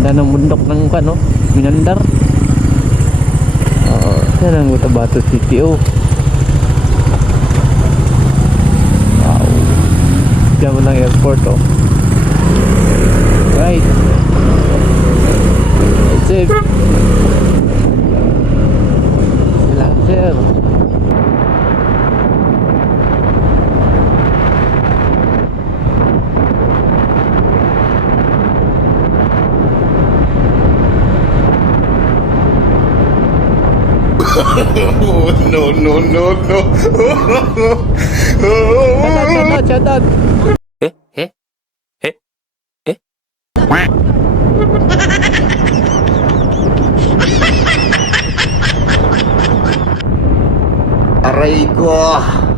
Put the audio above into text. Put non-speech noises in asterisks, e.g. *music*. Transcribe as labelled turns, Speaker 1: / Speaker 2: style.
Speaker 1: gitna ng bundok ng ano, Minandar. Oo, yan ang Cotabato City oh. Wow. Diyan mo ng airport oh. Right. That's it.
Speaker 2: Oh, *laughs* no, no, no, no.
Speaker 1: Shut up, shut up, shut up.
Speaker 2: Aray ko.